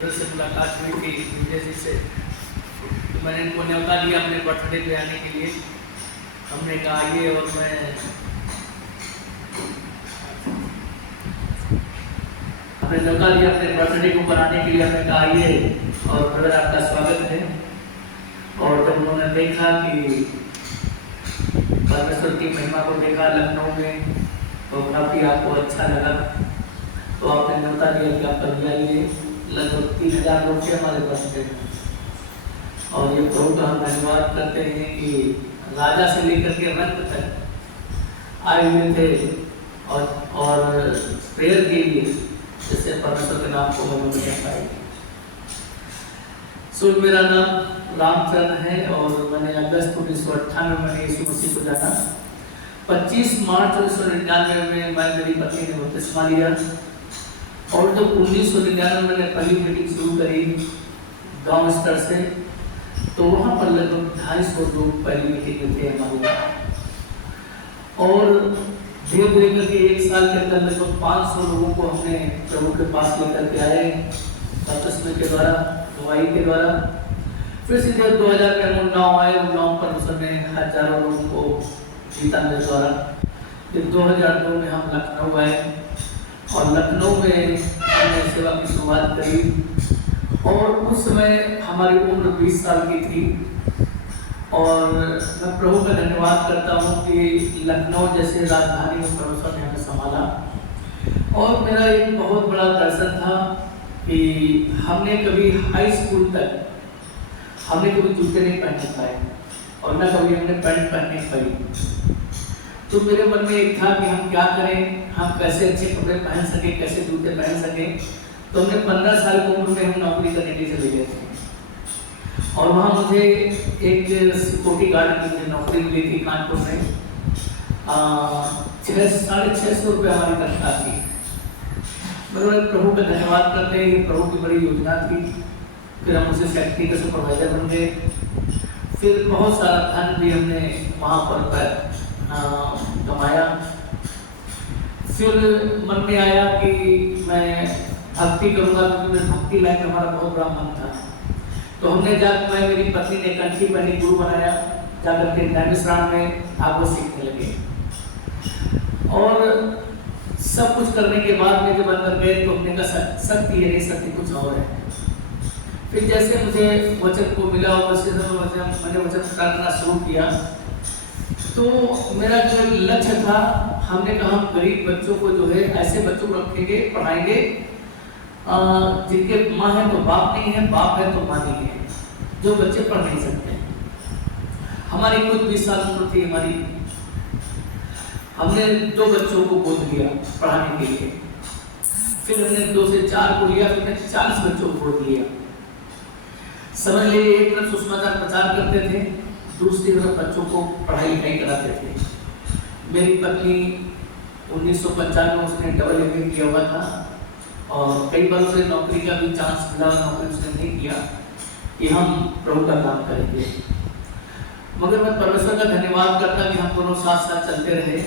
से मुलाकात हुई थी विजय जी से, तो मैंने इनको न्योता दिया अपने बर्थडे पे आने के लिए। हमने कहा आइए, और मैं अपने न्योता दिया अपने बर्थडे को बनाने के लिए। हमने कहा आइए और ब्रदर आपका स्वागत है। और जब उन्होंने देखा कि परमेश्वर की महिमा को देखा लखनऊ में, तो काफ़ी आपको अच्छा लगा, तो आपने न्योता दिया कि आप कभी आइए। लगभग 3000 लोग थे हमारे बर्थडे में, और ये प्रभु का हम धन्यवाद करते हैं कि राजा से लेकर के रंग तक आए हुए थे और प्रेयर के लिए, जिससे परमेश्वर के नाम को हम बचा पाएंगे। सो मेरा नाम रामचंद्र है, और मैंने अगस्त 1998 में यीशु मसीह को जाना। 25 मार्च 1999 में मैं मेरी पत्नी ने बपतिस्मा लिया, और जब 1999 में मैंने पहली मीटिंग शुरू करी गांव स्तर से, तो वहाँ पर लगभग 250 लोग पहली मीटिंग में थे हमारे। और धीरे धीरे करके 1 साल के अंदर लगभग 500 लोगों को हमने प्रभु के पास लेकर के आए, बपतिस्मे के द्वारा, गवाही के द्वारा। फिर सीधे 2000 में हम गाँव आए, गाँव पर उस समय हजारों लोगों को जीता मेरे द्वारा। फिर 2002 में हम लखनऊ आए, और लखनऊ में हमने सेवा की शुरुआत करी, और उस समय हमारी उम्र 20 साल की थी। और मैं प्रभु का धन्यवाद करता हूँ कि लखनऊ जैसे राजधानी में परमेश्वर ने हमें संभाला। और मेरा एक बहुत बड़ा दर्शन था कि हमने कभी हाई स्कूल तक हमने कभी जूते नहीं पहन पाए, और न कभी हमने पैंट पहनने पाई। तो मेरे मन में एक था कि हम क्या करें, हम कैसे अच्छे कपड़े पहन सके, कैसे जूते पहन सके। तो हमने 15 साल की उम्र में हम नौकरी करने के लिए चले गए थे, और वहाँ मुझे एक सिक्योरिटी गार्ड की नौकरी मिली थी कानपुर में। 650 रुपये हमारी तनख्वाह थी। मतलब प्रभु का धन्यवाद करते हैं, ये प्रभु की बड़ी योजना थी। फिर हम उसे फैक्ट्री के सुपरवाइजर बन गए। फिर बहुत सारा धन भी हमने वहाँ पर कमाया। फिर मन में आया कि मैं भक्ति करूंगा, क्योंकि मेरे भक्ति लाइन में हमारा बहुत बड़ा मन था। तो हमने जाकर, मैं मेरी पत्नी ने कंठी पहनी, गुरु बनाया, जाकर के नैमिषारण्य में भागवत सीखने लगे। और सब कुछ करने के बाद में जब अंदर गए, तो हमने कहा शक्ति है नहीं, शक्ति कुछ और है। फिर जैसे मुझे वचन को मिला, और मैंने वचन करना शुरू किया, तो मेरा जो लक्ष्य था, हमने कहा हम गरीब बच्चों को जो है ऐसे बच्चों को रखेंगे, पढ़ाएंगे जिनके माँ है तो बाप नहीं है, बाप है तो माँ नहीं है, जो बच्चे पढ़ नहीं सकते। हमारी कुछ 20 साल उम्र थी हमारी। हमने 2 बच्चों को गोद लिया पढ़ाने के लिए। फिर हमने 2 से 4 को लिया, फिर हमने 40 बच्चों को गोद लिया। समझ लीजिए, एक तरफ सुसमाचार प्रचार करते थे, दूसरी तरफ बच्चों को पढ़ाई लिखाई कराते थे। मेरी पत्नी 1995 में उसने डबल MA किया हुआ था, और कई बार उसे नौकरी का भी चांस मिला, नौकरी उसने नहीं किया कि हम प्रभु का काम करेंगे। मगर मैं परमेश्वर का धन्यवाद करता कि हम दोनों साथ साथ चलते रहे।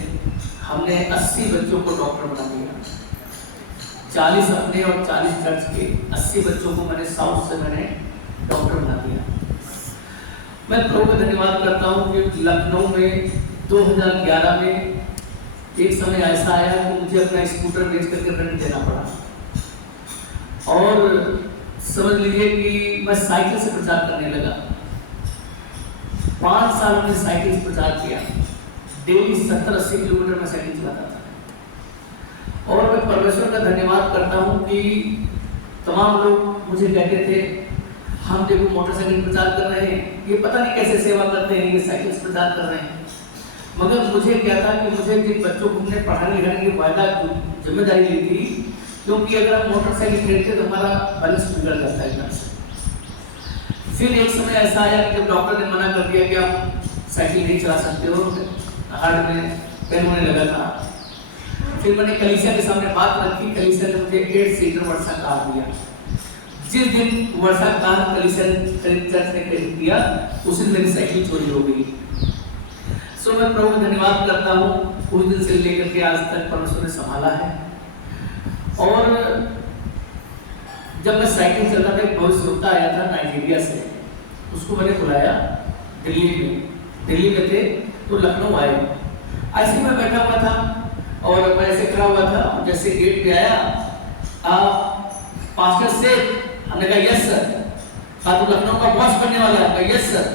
हमने 80 बच्चों को डॉक्टर बना दिया, 40 अपने और 40 चर्च के। 80 बच्चों को मैंने साउथ से मैंने डॉक्टर बना दिया। मैं प्रभु का धन्यवाद करता हूँ कि लखनऊ में 2011 में एक समय ऐसा आया कि मुझे अपना स्कूटर बेच करके रेंट देना पड़ा। और समझ लीजिए कि मैं साइकिल से प्रचार करने लगा। 5 साल मैंने साइकिल से प्रचार किया। डेली 70-80 किलोमीटर में साइकिल चलाता था। और मैं परमेश्वर का धन्यवाद करता हूँ कि तमाम लोग मुझे कहते थे, हम देखो मोटरसाइकिल प्रचार कर रहे हैं, ये पता नहीं कैसे सेवा करते हैं, ये साइकिल प्रचार कर रहे हैं। मगर मुझे क्या था कि मुझे जिन बच्चों को हमने पढ़ाने लिखाने की वायदा जिम्मेदारी ली थी, क्योंकि अगर हम मोटरसाइकिल खरीदते तो हमारा बैलेंस बिगड़ जाता है एकदम से। फिर एक समय ऐसा आया कि जब डॉक्टर ने मना कर दिया कि आप साइकिल नहीं चला सकते हो, हार्ट में पेन होने लगा था। फिर मैंने कलीसिया के सामने बात रखी। कलीसिया ने मुझे 8 सीटर वर्षा कार दिया। जिस दिन वर्षा कार कलीसिया चर्च ने खरीद दिया, उस दिन मेरी साइकिल चोरी हो गई। सो मैं प्रभु का धन्यवाद करता हूँ, उस दिन से लेकर के आज तक परमेश्वर ने संभाला है। और जब मैं साइकिल चल रहा था, एक बहुत श्रोता आया था नाइजीरिया से, उसको मैंने बुलाया दिल्ली में थे तो लखनऊ आए। ऐसे ही मैं बैठा हुआ था और मैं ऐसे खड़ा हुआ था, जैसे गेट पे आया, पास्टर से हमने कहा यस सर, कहा तो लखनऊ का बॉस बनने वाला है, कहा यस सर।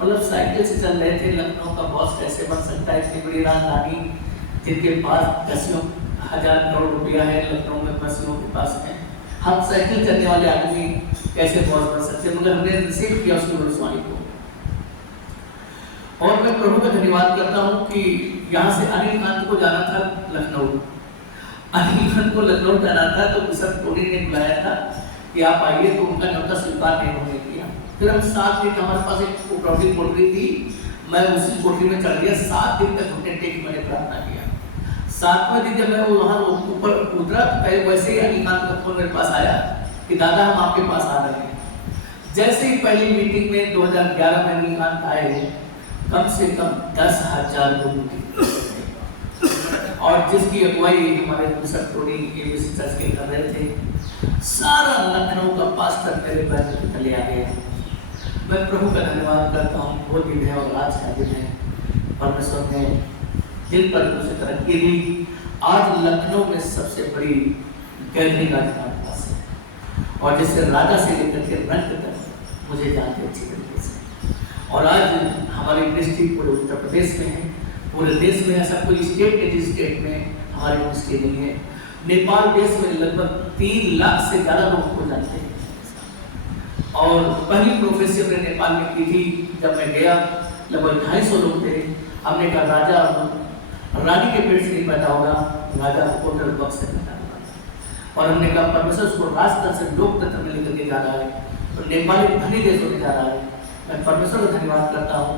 मतलब साइकिल से चल रहे थे, लखनऊ का बॉस कैसे बन सकता है, इतनी बड़ी राजधानी जिनके पास दसियों हजार करोड़ रुपया है, लखनऊ में बसियों के पास है, हम साइकिल चलने वाले आदमी कैसे बॉस बन सकते हैं। मगर हमने रिसीव किया उसकी भविष्यवाणी को, और मैं प्रभु का धन्यवाद करता हूँ कि यहाँ से अनिल कांत को जाना था लखनऊ, अनिल कांत को लखनऊ जाना था, तो बिशप टोनी ने बुलाया था कि आप आइए, तो उनका न्योता स्वीकार नहीं होने किया। फिर हम 7 दिन, हमारे पास एक उपलब्धि कोठरी थी, मैं उसी कोठरी में चढ़ गया, 7 दिन तक घुटने टेक मैंने प्रार्थना किया। 7वें दिन जब मैं वहाँ ऊपर उतरा, वैसे ही अनिल कांत का फोन मेरे पास आया कि दादा हम आपके पास आ रहे हैं। जैसे ही पहली मीटिंग में 2011 में अनिल कांत आए, कम से कम 10,000 लोग थे, और जिसकी अगुवाई हमारे बिशप टोनी एबीसी चर्च के कर रहे थे। सारा लखनऊ का पास्टर मेरे पैर के तले आ गया। मैं प्रभु का धन्यवाद करता हूँ, वो दिन है और आज का दिन है, परमेश्वर ने जिन पर मुझे तरक्की दी। आज लखनऊ में सबसे बड़ी गैदरिंग आज हमारे पास है, और जिससे राजा से लेकर के रंग तक मुझे जानते अच्छी तरीके से। और आज हमारी डिस्ट्रिक्ट पूरे उत्तर प्रदेश में है, पूरे देश में ऐसा कोई स्टेट है जिस स्टेट में हमारी यूनिवर्सिटी नहीं है। नेपाल देश में लगभग 3 लाख से ज़्यादा लोग को जानते हैं, और पहली प्रोफेसर हमने नेपाल में की थी। जब मैं गया लगभग 250 लोग थे। हमने कहा राजा रानी के पेट से नहीं पैदा होगा, राजा होटल बक्स से पैदा होगा। और हमने कहा परमेश्वर उसको राजतंत्र से लोकतंत्र में लेकर के जा रहा है, तो नेपाल एक धनी देश होने जा रहा है। मैं परमेश्वर का धन्यवाद करता हूँ,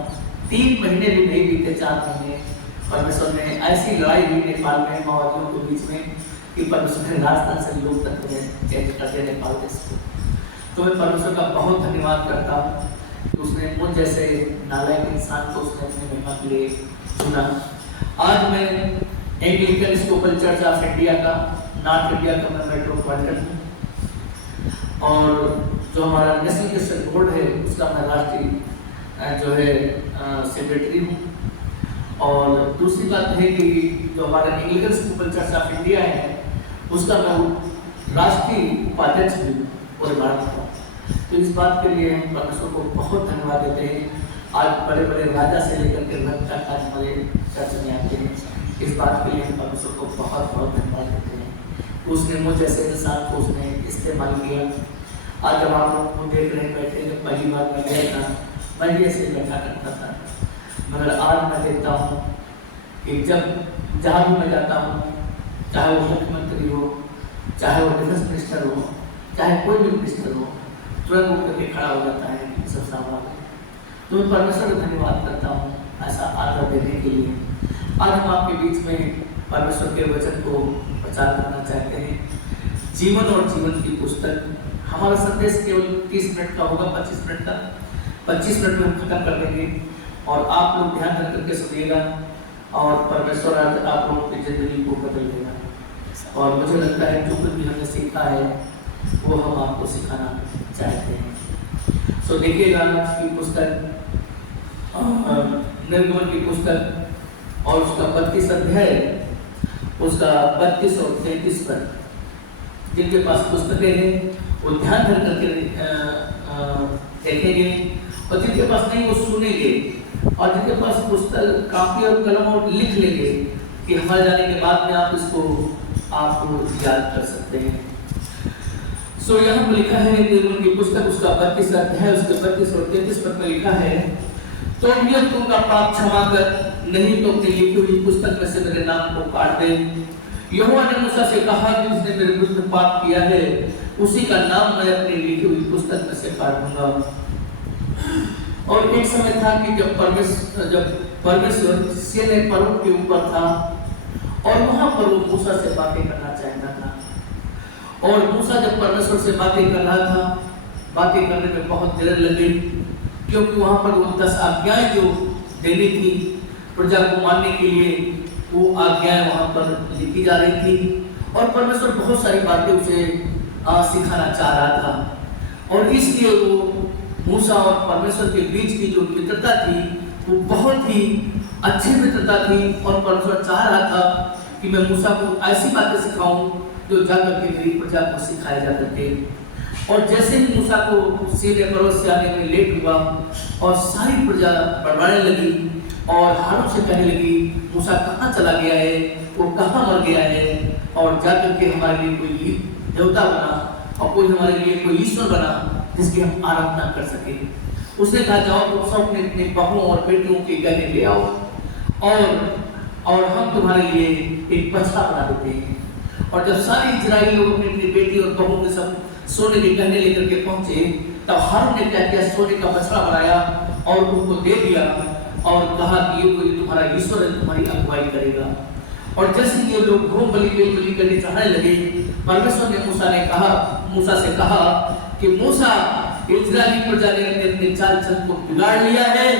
3 महीने भी नहीं बीते, 4 महीने परमेश्वर ने ऐसी लड़ाई हुई नेपाल में माओवादियों के बीच में कि परमेश्वर ने राजतंत्र से लोकतंत्र में चेंज कर दिया नेपाल देश को। तो मैं परमेश्वर का बहुत धन्यवाद करता हूँ कि उसने मुझ जैसे नालायक इंसान को उसने अपनी महिमा के लिए चुना। आज मैं एंग्लिकन स्कोपल चर्च ऑफ इंडिया का, नॉर्थ इंडिया का मैं मेट्रोपॉलिटन हूँ, और जो हमारा नेशनल क्रिश्चियन बोर्ड है उसका मैं राष्ट्रीय जो है सेक्रेटरी हूँ। और दूसरी बात है कि जो हमारा एंग्लिकन स्कोपल चर्च ऑफ इंडिया है उसका मैं राष्ट्रीय उपाध्यक्ष भी पूरे भारत का। तो इस बात के लिए हम परमेश्वर को बहुत धन्यवाद देते हैं। आज बड़े बड़े राजा से लेकर के रंग तक आज हमारे चर्च में आते हैं, इस बात के लिए हम परमेश्वर को बहुत बहुत धन्यवाद देते हैं। उसने मुझ जैसे इंसान को उसने इस्तेमाल किया। आज जब आप लोग को देख रहे बैठे, जब पहली बार मैं गया था मैं भी ऐसे बैठा करता था, मगर आज मैं देखता हूँ कि जब जहाँ भी मैं जाता हूँ, चाहे वो मुख्यमंत्री हो, चाहे वो डिफेंस मिनिस्टर हो, चाहे कोई भी मिनिस्टर हो, तुरंत उठ करके खड़ा हो जाता है सब सामने। तो मैं परमेश्वर का धन्यवाद करता हूँ ऐसा आदर देने के लिए। आज हम आपके बीच में परमेश्वर के वचन को प्रचार करना चाहते हैं। जीवन और जीवन की पुस्तक, हमारा संदेश केवल 30 मिनट का होगा, 25 मिनट का, 25 मिनट में हम खत्म कर देंगे, और आप लोग ध्यान रख करके सुनिएगा, और परमेश्वर आज आप लोगों की जिंदगी को बदल देगा। और मुझे लगता है जो कुछ भी हमने सीखा है वो हम आपको सिखाना चाहते हैं। सो देखिएगा की पुस्तक, निर्गमन की पुस्तक, और उसका 32 अध्याय, उसका 32 और 33 पर। जिनके पास पुस्तकें हैं वो ध्यान धर करके देखेंगे, और जिनके पास नहीं वो सुनेंगे, और जिनके पास पुस्तक कापी और कलम और लिख लेंगे कि हमारे जाने के बाद में आप इसको आपको याद कर सकते हैं। सो यहाँ पर लिखा है निर्गमन की पुस्तक, उसका 32 अध्याय, उसके 32 और 33 पद में लिखा है, तो यदि तुमका पाप क्षमा कर, नहीं तो अपनी लिखी हुई पुस्तक में से मेरे नाम को काट दे। यहोवा ने मूसा से कहा कि उसने मेरे विरुद्ध पाप किया है, उसी का नाम मैं अपनी लिखी हुई पुस्तक में से काट दूंगा। और एक समय था कि जब परमेश्वर सीनै पर्वत के ऊपर था, और वहां पर वो मूसा से बातें करना चाहता था। और मूसा जब परमेश्वर से बातें कर रहा था, बातें करने में बहुत देर लग गई, क्योंकि वहां पर वो 10 आज्ञाएं जो देनी थी प्रजा को मानने के लिए, वो आज्ञाएं वहां पर लिखी जा रही थी। और परमेश्वर बहुत सारी बातें उसे सिखाना चाह रहा था, और इसलिए वो मूसा और परमेश्वर के बीच की जो मित्रता थी वो बहुत ही अच्छी मित्रता थी, और परमेश्वर चाह रहा था कि मैं मूसा को ऐसी बातें सिखाऊं जो जाकर के मेरी प्रजा को सिखाया जा सके। और जैसे ही मूसा को सीने पर्वत से आने में लेट हुआ और सारी प्रजा बड़बड़ाने लगी और हारून से कहने लगी, मूसा कहाँ चला गया है, वो कहाँ मर गया है, और जाकर के हमारे लिए कोई देवता बना और कोई हमारे लिए कोई ईश्वर बना जिसकी हम आराधना कर सके। उसने कहा, जाओ तुम सब अपने बहुओं और बेटियों के गहने ले आओ और हम तुम्हारे लिए एक बछड़ा बना देते हैं। और जब सारे इजरायली लोग अपनी बेटी और बहू के सब सोने के गहने लेकर के पहुंचे, तब हारून ने क्या किया, सोने का बछड़ा बनाया और उनको दे दिया और कहा कि ये कोई तुम्हारा ईश्वर है, तुम्हारी अगुवाई करेगा। और जैसे ये लोग होम बलि करके चढ़ाने लगे, परमेश्वर ने मूसा से कहा कि मूसा, इजरायली प्रजा ने अपने चाल चलन को बिगाड़ लिया है,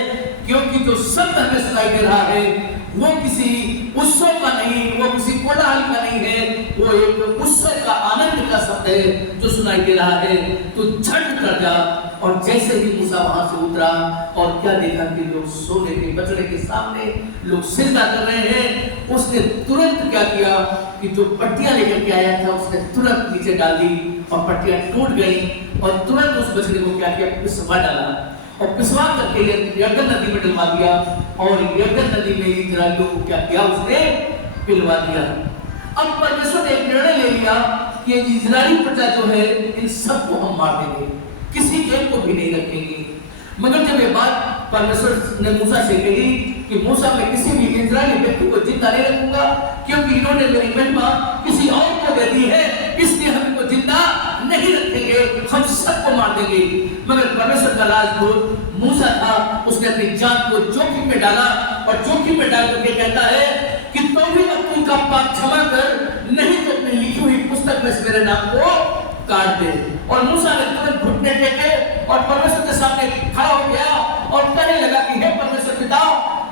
क्योंकि जो शब्द हमें सुनाई दे रहा है वो किसी उत्सव का नहीं, वो किसी कोलाहल का नहीं है, वो एक उत्सव का आनंद का शब्द है जो सुनाई दे रहा है। तो झट कर जा। और जैसे ही मूसा वहां से उतरा और क्या देखा कि लोग सोने के बछड़े के सामने लोग सिजदा कर रहे हैं, उसने तुरंत क्या किया कि जो पट्टियां लेकर के आया था उसने तुरंत नीचे डाल दी और पट्टियां टूट गई, और तुरंत उस बछड़े को क्या किया, पिसवा डाला और पिसवा करके यरदन नदी में डलवा दिया, और यरदन नदी में इजरायलियों को क्या किया, उसने पिलवा दिया। अब परमेश्वर ने एक निर्णय ले लिया कि इजरायली प्रजा जो है इन सबको हम मार देंगे, किसी एक को भी नहीं रखेंगे। मगर जब ये बात परमेश्वर ने मूसा से कही कि मूसा, मैं किसी भी इजरायली व्यक्ति को जिंदा नहीं रखूंगा, क्योंकि इन्होंने मेरी महिमा किसी और को दे दी है, इसलिए हम इनको जिंदा नहीं रखेंगे, हम सबको मार देंगे। मगर परमेश्वर का राजदूत मूसा था, उसने अपनी जान को जोखिम में डाला और जोखिम में डाल करके कहता है कि तो भी अपनी का पाप क्षमा कर, नहीं तो अपनी लिखी हुई पुस्तक में से मेरे नाम को काट दे। और मूसा ने तुरंत घुटने टेके और परमेश्वर के सामने खड़ा हो गया और कहने लगा कि हे परमेश्वर पिता,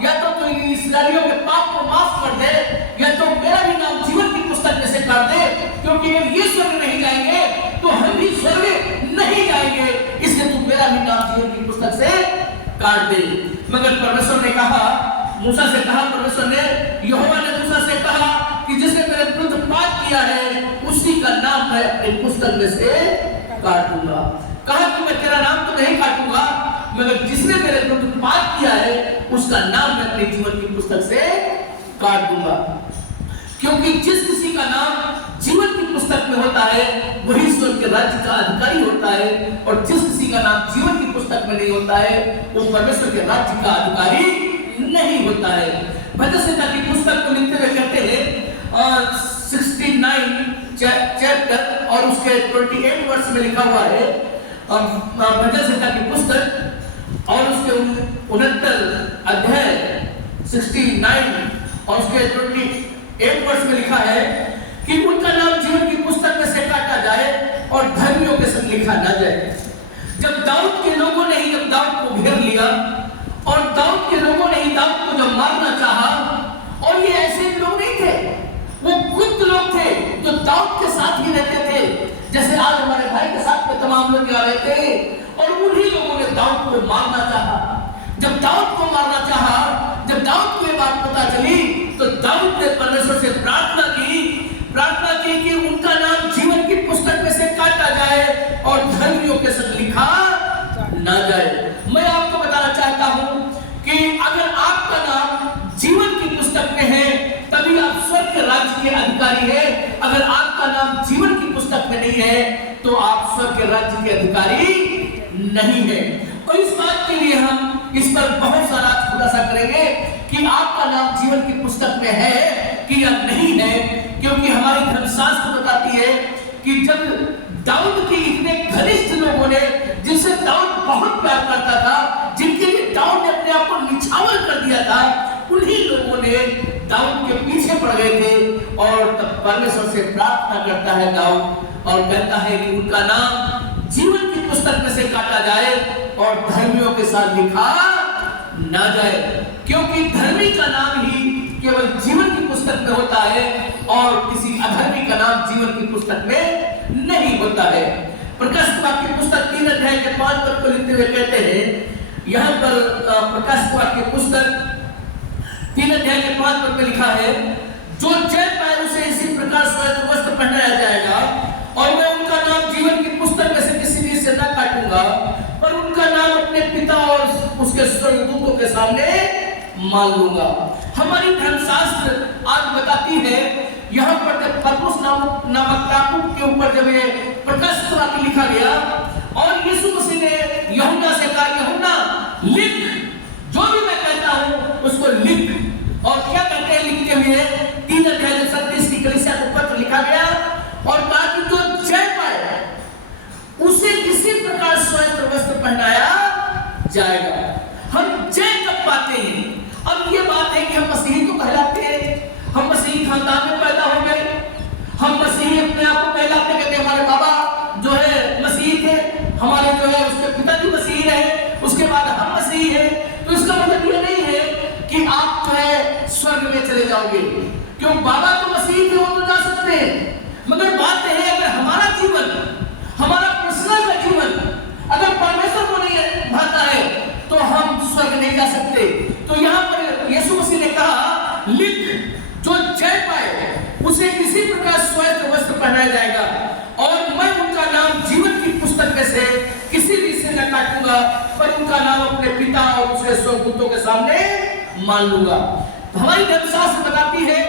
या तो तू इस्राएलियों के पाप को माफ कर दे, या तो मेरा भी नाम जीवन की पुस्तक में से काट दे, क्योंकि अगर ये स्वर्ग नहीं जाएंगे तो हम भी स्वर्ग नहीं जाएंगे, इसलिए तू मेरा भी नाम जीवन की पुस्तक से काट दे। मगर परमेश्वर ने कहा, मूसा से कहा, परमेश्वर ने, यहोवा ने मूसा से कहा कि जिसने मेरे विरुद्ध पाप किया है उसी का नाम मैं अपनी पुस्तक में से काट दूंगा। कहा कि मैं तेरा नाम तो नहीं काटूंगा, मगर जिसने मेरे विरुद्ध पाप किया है उसका नाम मैं अपने जीवन की पुस्तक से काट दूंगा। क्योंकि जिस किसी का नाम जीवन की पुस्तक में होता है वही स्वर्ग के राज्य का अधिकारी होता है, और जिस किसी का नाम जीवन की पुस्तक में नहीं होता है वो परमेश्वर के राज्य का अधिकारी नहीं होता है। भजन संहिता की पुस्तक को लिखते हुए कहते हैं 69 चैप्टर और उसके 28 वर्ष में लिखा हुआ है, भजन संहिता की पुस्तक और उसके 69 अध्याय 69 और उसके 28 वर्ष में लिखा है कि उनका नाम जीवन की पुस्तक में से काटा जाए और धर्मियों के संग लिखा ना जाए। जब दाऊद के लोगों ने ही जब दाऊद को घेर लिया और दाऊद के लोगों ने ही दाऊद को जब मारना चाहा, और ये ऐसे लोग नहीं थे, वो गुप्त लोग थे जो दाऊद के साथ ही रहते थे, जैसे आज हमारे भाई के साथ में तमाम लोग यहाँ रहते हैं, और उन्हीं लोगों ने दाऊद को मारना चाहा। जब दाऊद को मारना चाहा, जब दाऊद को ये बात पता चली तो दाऊद ने परमेश्वर से प्रार्थना की कि उनका नाम जीवन की पुस्तक में से काटा जाए और धर्मियों के संग लिखा ना जाए। मैं आपको बताना चाहता हूं कि अगर आपका नाम जीवन की पुस्तक में है तभी आप स्वर्ग के राज्य के अधिकारी हैं। अगर आपका नाम जीवन की पुस्तक में नहीं है तो आप स्वर्ग के राज्य के अधिकारी नहीं है। और इस बात के लिए हम इस पर बहुत सारा खुलासा करेंगे कि आपका नाम जीवन की पुस्तक में है कि या नहीं है, क्योंकि हमारी धर्मशास्त्र बताती है कि जब दाऊद के इतने घनिष्ठ लोगों ने, जिनसे दाऊद बहुत प्यार करता था, जिनके लिए दाऊद ने अपने आप को निछावर कर दिया था, उन्हीं लोगों ने दाऊद के पीछे पड़ गए थे। और तब परमेश्वर से प्रार्थना करता है दाऊद और कहता है कि उनका नाम जीवन की पुस्तक में से काटा जाए और धर्मियों के साथ लिखा ना जाए, क्योंकि धर्मी का नाम ही केवल जीवन की पुस्तक में होता है और किसी अधर्मी का नाम जीवन की पुस्तक में नहीं नहीं होता है। प्रकाशित वाक्य पुस्तक 3 अध्याय के 5 पद को लिखते हुए कहते हैं, यहाँ पर प्रकाशित वाक्य पुस्तक 3 अध्याय के 5 पद में लिखा है, जो जय पाए उसे इसी प्रकार श्वेत वस्त्र पहनाया जाएगा और मैं उनका नाम जीवन की पुस्तक में से किसी भी से न काटूंगा, पर उनका नाम अपने पिता और उसके स्वर्गदूतों के सामने मान लूंगा। हमारी धर्मशास्त्र आज बताती है, यहाँ पर जब पत्रुस नामक टापू के ऊपर जब ये प्रकाशित वाक्य लिखा गया और यीशु मसीह ने यूहन्ना से कहा, यूहन्ना लिख, जो भी मैं कहता हूँ उसको लिख। और क्या कहते हैं लिखते हुए 3 अध्याय 37 की कलीसिया को पत्र लिखा गया और कहा कि जो जय पाए उसे किसी प्रकार श्वेत वस्त्र पहनाया जाएगा। हम जय कब पाते हैं? अब ये बात है कि हम मसीही को कहलाते हैं, हम मसीही खानदान में पैदा हो गए, हम मसीही अपने आप को कहलाते, कहते हमारे बाबा जो है मसीही थे, हमारे जो है उसके पिताजी मसीही रहे, उसके बाद हम मसीही हैं। तो इसका मतलब ये नहीं है कि आप जो है स्वर्ग में चले जाओगे, क्यों? बाबा तो मसीही थे, वो तो जा सकते हैं, मगर बात है अगर हमारा जीवन, हमारा पर्सनल का जीवन अगर परमेश्वर को नहीं भाता है तो हम स्वर्ग नहीं जा सकते। तो यहाँ पर यीशु मसीह ने कहा, लिख, जो जय पाए उसे इसी प्रकार श्वेत वस्त्र पहनाया जाएगा और मैं उनका नाम जीवन की पुस्तक में से किसी भी से न काटूंगा, पर उनका नाम अपने पिता और उसके स्वर्गदूतों के सामने मान लूंगा। हमारी धर्मशास्त्र बताती है,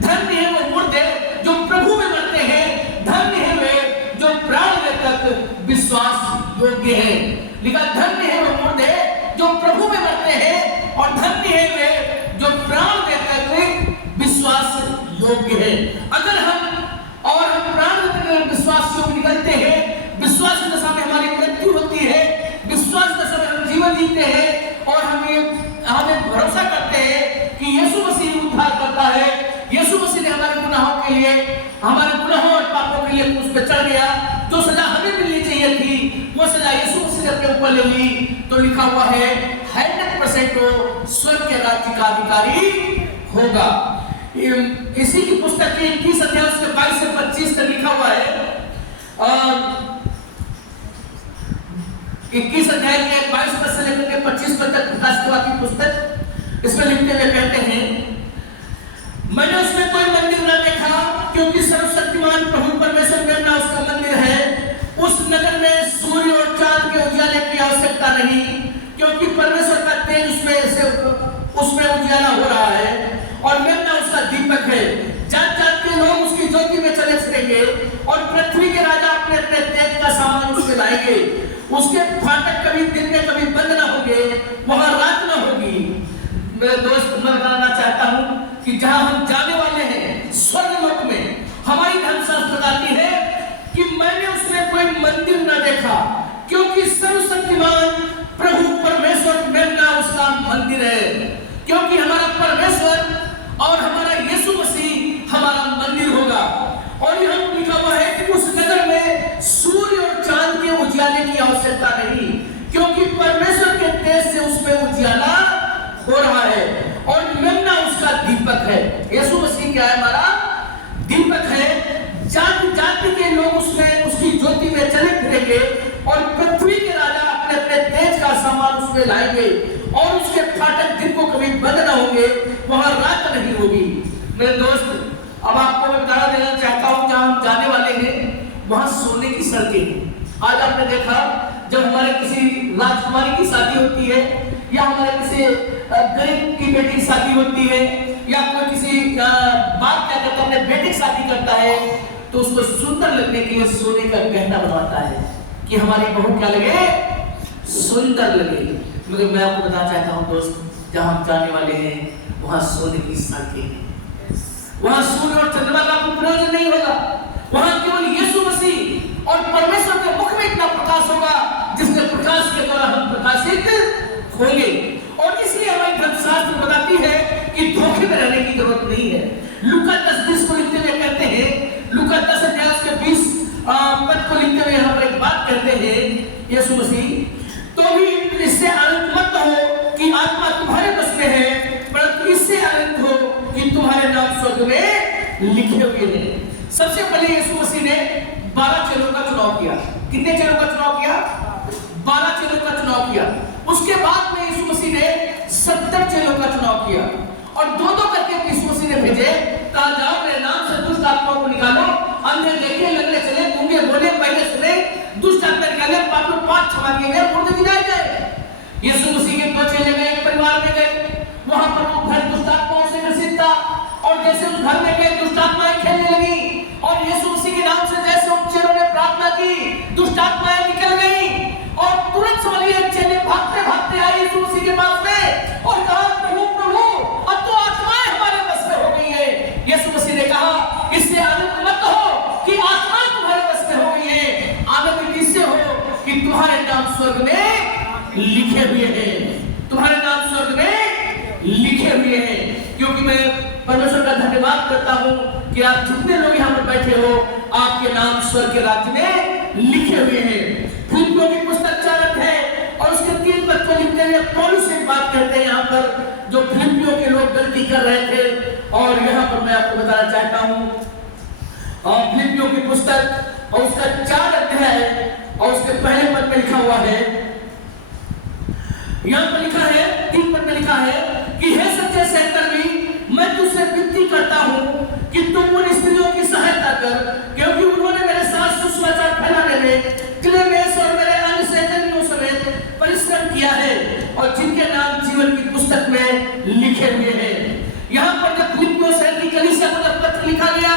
धन्य है वो मुर्दे जो प्रभु में मरते हैं, धन्य है वे जो प्राण तक विश्वास योग्य है। लिखा, धन्य है वो मुर्दे जो प्रभु में मरते हैं और धन्य है वे जो प्राण तक विश्वास योग्य है। अगर हम प्राण तक विश्वास योग्य निकलते हैं, विश्वास की दशा में हमारी मृत्यु होती है, विश्वास की दशा में हम जीवन जीते हैं और हमें भरोसा करते हैं कि यीशु मसीह उद्धार करता है, यीशु मसीह ने हमारे गुनाहों के लिए, हमारे गुनाहों और पापों के लिए क्रूस पे चढ़ गया, जो सजा हमें मिलनी चाहिए थी वो सजा यीशु मसीह ने अपने ऊपर ले ली। तो लिखा हुआ है 100% वो स्वर्ग के राज्य का अधिकारी होगा। इसी की पुस्तक के 21 अध्याय उसके 22 से 25 तक लिखा हुआ है, 21 अध्याय के 22 पद से लेकर के 25 पद तक प्रकाशित की पुस्तक, इसमें लिखते हुए कहते हैं, मैंने उसमें कोई मंदिर न देखा, क्योंकि सर्वशक्तिमान प्रभु परमेश्वर में ना उसका मंदिर है। उस नगर में सूर्य और चांद के उजाले की आवश्यकता नहीं, क्योंकि परमेश्वर का तेज उसमें उजाला हो रहा है और मेमना उसका दीपक है। जात जात के लोग उसकी ज्योति में चले फिरेंगे और पृथ्वी के राजा अपने अपने तेज का सामान उसमें लाएंगे। उसके फाटक कभी दिन में कभी बंद ना होंगे, वहां रात ना होगी। मेरे दोस्त, मैं बताना चाहता हूं कि जहां हम जाने वाले हैं स्वर्गलोक में, हमारी धर्मशास्त्र बताती है कि मैंने उसमें कोई मंदिर न देखा, क्योंकि सर्वशक्तिमान प्रभु परमेश्वर मेमना उसका मंदिर है। क्योंकि हमारा परमेश्वर और हमारा यीशु मसीह हमारा मंदिर होगा। और यहाँ लिखा हुआ है कि उस नगर में सूर्य और चांद के उजाले की आवश्यकता नहीं, क्योंकि परमेश्वर के तेज से उसमें उजाला हो रहा है और मेमना उसका दीपक है। यीशु मसीह क्या है? हमारा दीपक है। जाति जाति के लोग उसमें उसकी ज्योति में चले फिरेंगे और पृथ्वी के राजा अपने अपने तेज का सामान उसमें लाएंगे और उसके फाटक दिन को कभी बंद न होंगे, वहां रात नहीं होगी। मेरे दोस्त, अब आपको मैं बता देना चाहता हूं, जहां हम जाने वाले हैं वहां सोने की सड़कें हैं। आज आपने देखा, जब हमारे किसी राजकुमारी की शादी होती है या हमारे किसी गरीब की बेटी की शादी होती है या कोई किसी बाप क्या करता है अपने बेटे की शादी करता है, तो उसको सुंदर लगने के लिए सोने का गहना बनवाता है कि हमारी बहू क्या लगे? सुंदर लगे। मगर मैं आपको बताना चाहता हूँ दोस्त, जहाँ हम जाने वाले हैं वहाँ सोने की सड़कें हैं, वहाँ सूर्य और चंद्रमा का कोई प्रयोजन नहीं होगा, वहाँ केवल यीशु मसीह और परमेश्वर के मुख में इतना प्रकाश होगा जिसके प्रकाश के द्वारा हम प्रकाशित होंगे। और इसलिए हमारी धर्मशास्त्र बताती है कि धोखे में रहने की जरूरत नहीं है। लूका 10:20 को लिखते हुए कहते हैं, लूका 10 अध्याय के 20 पद को लिखते हुए यहाँ पर एक बात कहते हैं यीशु मसीह, तो भी इससे आनंद मत हो कि आत्मा तुम्हारे बस में है, परंतु इससे आनंद हो कि तुम्हारे नाम स्वर्ग में लिखे हुए हैं। सबसे पहले यीशु मसीह ने 12 चेलों का चुनाव कितने चेलों का चुनाव किया? 12 चेलों का चुनाव किया। उसके बाद में यीशु मसीह ने 70 चेलों का चुनाव किया और दो दो करके यीशु मसीह ने भेजे। कहा जाओ मेरे नाम से दुष्ट आत्माओं को निकालो, अंधे देखे, लंगड़े चले, गूंगे बोले, पहले सुने, दुष्ट आत्मा निकाले, पापों पाप क्षमा किए गए, मुर्दे जिलाए गए। यीशु मसीह के 2 चेले गए, एक परिवार में गए, वहां पर वो घर दुष्ट आत्माओं से ग्रसित था और जैसे उस घर में गए दुष्ट आत्माएं खेलने लगी और यीशु मसीह के नाम से जैसे उन चेलों ने प्रार्थना की, दुष्ट आत्माएं निकल गई और तुरंत समझिए चेले भागते भागते आए यीशु मसीह के पास में और कहा प्रभु प्रभु अब तो आत्माएं हमारे बस में हो गई है। यीशु मसीह ने कहा इससे आनंद मत हो कि आत्माएं तुम्हारे बस में हो गई है, आनंद इससे हो कि तुम्हारे नाम स्वर्ग में लिखे हुए हैं, तुम्हारे नाम स्वर्ग में लिखे हुए हैं। क्योंकि मैं परमेश्वर का धन्यवाद करता हूं कि आप जितने लोग यहाँ पर बैठे हो आपके नाम स्वर्ग के राज्य में लिखे हुए हैं। फिलिप्पियों की पुस्तक 4 अध्याय और उसके 3 पद को लिखते हुए पौलुस एक बात कहते हैं यहाँ पर जो फिलिप्पियों के लोग गलती कर रहे थे और यहाँ पर मैं आपको बताना चाहता हूँ। और फिलिप्पियों की पुस्तक और उसका 4 अध्याय और उसके पहले पद में लिखा हुआ है, यहाँ पर लिखा है 3 पद में लिखा है कि हे सच्चे सहकर्मी मैं तुझसे विनती करता हूँ कि तुम उन स्त्रियों की सहायता कर क्योंकि उन्होंने मेरे साथ सुसमाचार फैलाने में क्लेमेस और मेरे अन्य सहकर्मियों समेत परिश्रम किया है और जिनके नाम जीवन की पुस्तक में लिखे हुए हैं। यहाँ पर जब फिलिप्पियों शहर की कलीसिया को जब पत्र लिखा गया,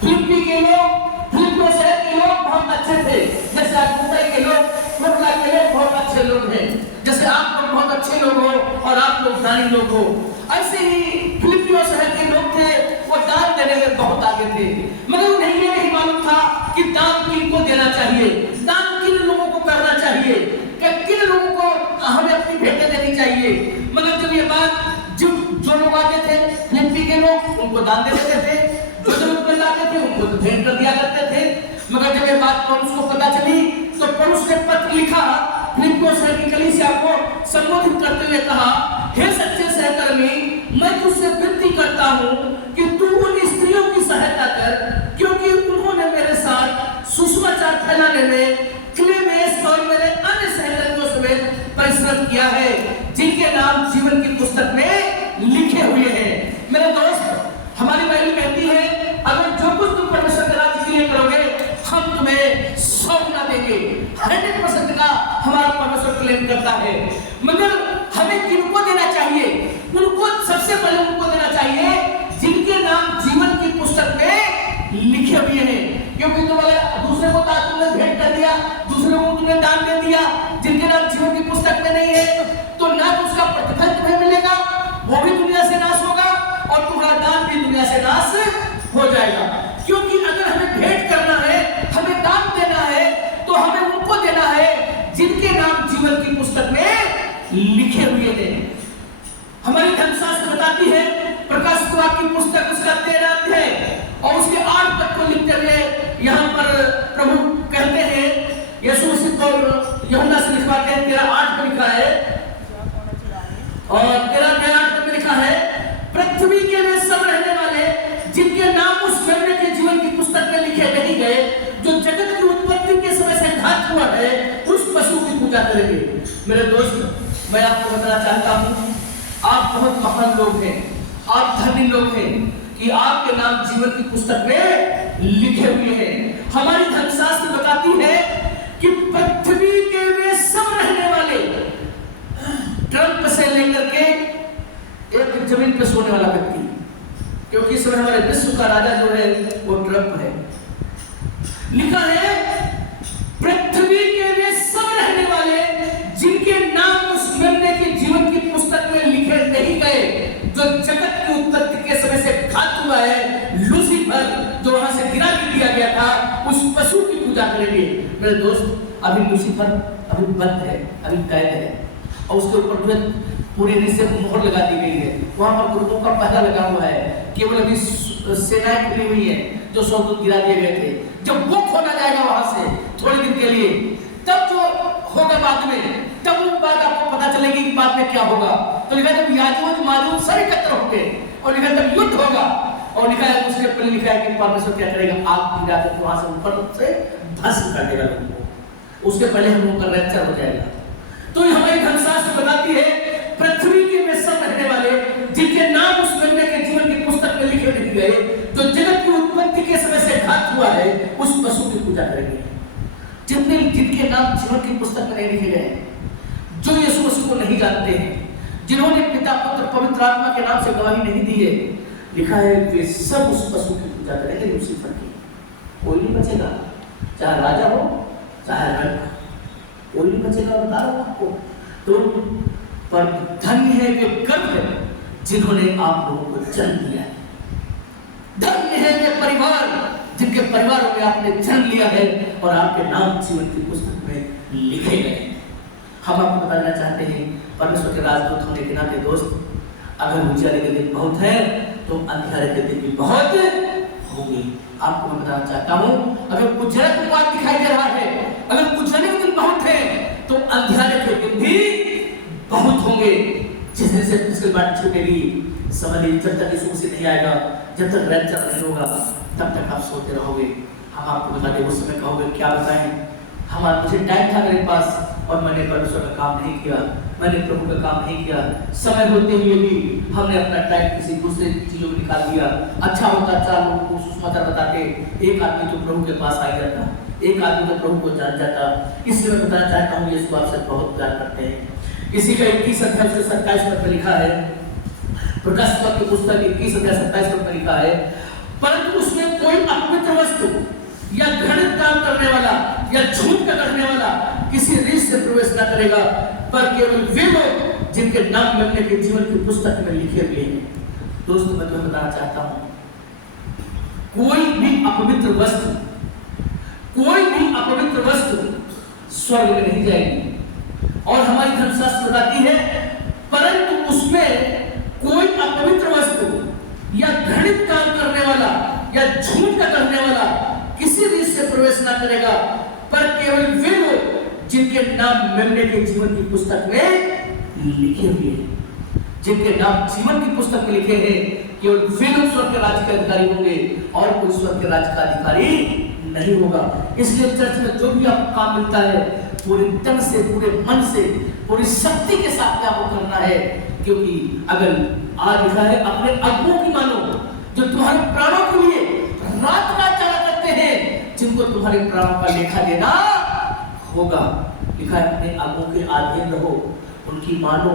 फिलिप्पी के लोग, फिलिप्पियों शहर के लोग बहुत अच्छे थे, जैसे आज मुंबई के लोग, कोलकाता के लोग बहुत अच्छे लोग हैं, जैसे आप लोग बहुत अच्छे लोग हो और आप लोग दानी लोग हो, ऐसे ही फिलिप्पियों शहर के लोग थे, वो दान देने में बहुत आगे थे, मगर उन्हें ये नहीं मालूम था कि दान किनको देना चाहिए, दान किन लोगों को करना चाहिए, किन लोगों को हमें अपनी भेंटें देनी चाहिए। मगर जब ये बात जो लोग आते थे फिलिप्पी के लोग उनको दान दे देते थे, जो जरूरतमंद आते थे उनको भेंट कर दिया करते थे। मगर जब ये बात पौलुस को पता चली तो पौलुस ने पत्र लिखा, फिलिप्पियों शहर की कलीसिया को संबोधित करते हुए कहा, हे सच्चे सहकर्मी मैं तुझसे विनती करता हूँ कि तू उन स्त्रियों की सहायता कर क्योंकि उन्होंने मेरे साथ सुसमाचार फैलाने में क्लेमेस और मेरे अन्य सहकर्मियों समेत परिश्रम किया है जिनके नाम जीवन की पुस्तक में लिखे हुए हैं। मेरे दोस्त, हमारी बाइबल कहती है अगर जो कुछ तुम परमेश्वर के राज्य के लिए करोगे हम तुम्हें 100 गुना देंगे, 100% का हमारा परमेश्वर क्लेम करता है। मगर हमें किनको देना चाहिए? उनको सबसे पहले उनको देना चाहिए जिनके नाम जीवन की पुस्तक में लिखे हुए हैं। क्योंकि दूसरे को तुमने भेंट कर दिया, दूसरे को तुमने दान दे दिया, जिनके नाम जीवन की पुस्तक में नहीं है तो ना तो उसका प्रतिफल तुम्हें मिलेगा, वो भी दुनिया से नाश होगा और तुम्हारा दान भी दुनिया से नाश हो जाएगा। क्योंकि अगर हमें भेंट करना है, हमें दान देना है तो हमें उनको देना है जिनके नाम जीवन की पुस्तक में लिखे हुए हैं। हमारी धर्मशास्त्र बताती है प्रकाशित वाक्य की पुस्तक उसका 13 अध्याय और उसके 8 पद को लिखते हुए यहाँ पर प्रभु कहते हैं, यीशु मसीह को यूहन्ना से लिखवाते हैं, 13:8 में लिखा है और 13:8 में लिखा है पृथ्वी के वे सब रहने वाले जिनके नाम उस मरने के जीवन की पुस्तक में लिखे नहीं गए जो जगत की उत्पत्ति के समय से घात हुआ है उस पशु की पूजा करेंगे। मेरे दोस्त, मैं आपको बताना चाहता हूँ आप बहुत महान लोग हैं, आप धनी लोग हैं कि आपके नाम जीवन की पुस्तक में लिखे हुए हैं। हमारी धर्मशास्त्र बताती है कि पृथ्वी के वे सब रहने वाले, ट्रंप से लेकर के एक जमीन पे सोने वाला व्यक्ति, क्योंकि इस समय हमारे विश्व का राजा जो है वो ट्रंप है, लिखा है पृथ्वी के वे सब रहने वाले जिनके नाम उस मरने के जीवन की पुस्तक में लिखे नहीं गए जो जगत की उत्पत्ति के समय से घात हुआ है, लूसीफर जो वहां से गिरा दिया गया था, उस पशु की पूजा करेंगे। मेरे दोस्त, अभी लूसीफर अभी बंद है, अभी कैद है और उसके ऊपर पूरे निश्चय को मोहर लगा दी गई है। वहां पर गुरुओं का पहरा लगा हुआ है, केवल अभी सेनाएं खुली हुई है जो स्वर्गदूत गिरा दिए गए थे। जब वो खोला जाएगा वहां से थोड़े दिन के लिए, तब जो होगा बाद में, तब वो बात आपको पता चलेगी कि बाद में क्या होगा। तो लिखा जब याजूज माजूज सब एकत्र होंगे और लिखा जब युद्ध होगा और लिखा है उसके पहले लिखा है कि परमेश्वर क्या करेगा, आग गिरा कर वहां से ऊपर से भस्म कर देगा लोगों को। उसके पहले हम लोग का रैप्चर हो जाएगा। तो ये हमारी धर्मशास्त्र बताती है पृथ्वी के में सब रहने वाले जिनके नाम उस मेमने के जीवन की पुस्तक में लिखे नहीं गए, जो जगत की उत्पत्ति के समय से घात हुआ है, उस पशु की पूजा करेंगे। जिनके नाम जीवन की पुस्तक में नहीं लिखे गए, जो यीशु मसीह को नहीं जानते हैं, जिन्होंने पिता पुत्र पवित्र आत्मा के नाम से गवाही नहीं दी है, लिखा है वे सब उस पशु की पूजा करेंगे, लूसीफर की। कोई नहीं बचेगा, चाहे राजा हो चाहे राजा, कोई नहीं बचेगा। बता रहा हूं आपको। तो पर धन्य है वे गर्भ जिन्होंने आप लोगों को जन्म दिया है। धन्य है वे परिवार जिनके परिवारों में आपने जन्म लिया है और आपके नाम जीवन की पुस्तक में लिखे गए। हम आपको बताना चाहते हैं परमेश्वर के राजदूत होने के नाते दोस्त, अगर उजाले के दिन बहुत है तो अंधेरे के दिन भी बहुत होंगे। आपको मैं बताना चाहता हूँ, अगर उजाले की बात दिखाई दे रहा है, अगर उजाले के दिन बहुत है तो अंधेरे के दिन भी बहुत होंगे। जिस दिन से उसके बाद छूटेगी, समझ लीजिए जब तक यीशु मसीह नहीं आएगा, जब तक रैप्चर नहीं होगा, तब तक आप सोते रहोगे। हम आपको बता दें, उस समय कहोगे क्या बताएं, हमारा मुझे टाइम था मेरे पास और मैंने परमेश्वर का काम नहीं किया, मैंने प्रभु का काम नहीं किया। समय होते हुए भी हमने अपना टाइम किसी दूसरे चीजों में निकाल दिया। अच्छा होता 4 लोगों को सुसमाचार बताते, एक आदमी तो प्रभु के पास आ जाता, एक आदमी तो प्रभु को जान जाता। इसलिए मैं बताना चाहता हूँ, यीशु आपसे बहुत प्यार करते हैं। इसी का 21 अध्याय से 27 पद में लिखा है, प्रकाश की पुस्तक 21 अध्याय 27 पद में लिखा है, परंतु उसमें कोई अपवित्र वस्तु या घृणित काम करने वाला या झूठ का करने वाला किसी रीत से प्रवेश न करेगा, पर केवल वे लोग जिनके नाम मेमने के जीवन की पुस्तक में लिखे हुए हैं। दोस्तों मैं तुम्हें बताना चाहता हूं, कोई भी अपवित्र वस्तु, कोई भी अपवित्र वस्तु स्वर्ग में नहीं जाएगी। और हमारी धर्मशास्त्र बताती है, परंतु उसमें कोई अपवित्र वस्तु या घृणित काम करने वाला या झूठ का करने वाला किसी रीत से प्रवेश ना करेगा, पर केवल वे लोग जिनके नाम मेमने के जीवन की पुस्तक में लिखे हुए हैं। जिनके नाम जीवन की पुस्तक में लिखे हैं, केवल वे लोग स्वर्ग के राज्य के अधिकारी होंगे और कोई स्वर्ग के राज्य का अधिकारी नहीं होगा। इसलिए चर्च में जो भी आपको काम मिलता है, पूरे तन से, पूरे मन से, पूरी शक्ति के साथ क्या आपको करना है, क्योंकि अगर आज लिखा है अपने अगुओं की मानो जो तुम्हारे प्राणों के लिए रात रात चला करते हैं, जिनको तुम्हारे प्राणों का लेखा देना होगा। लिखा है अपने अगुओं के अधीन रहो, उनकी मानो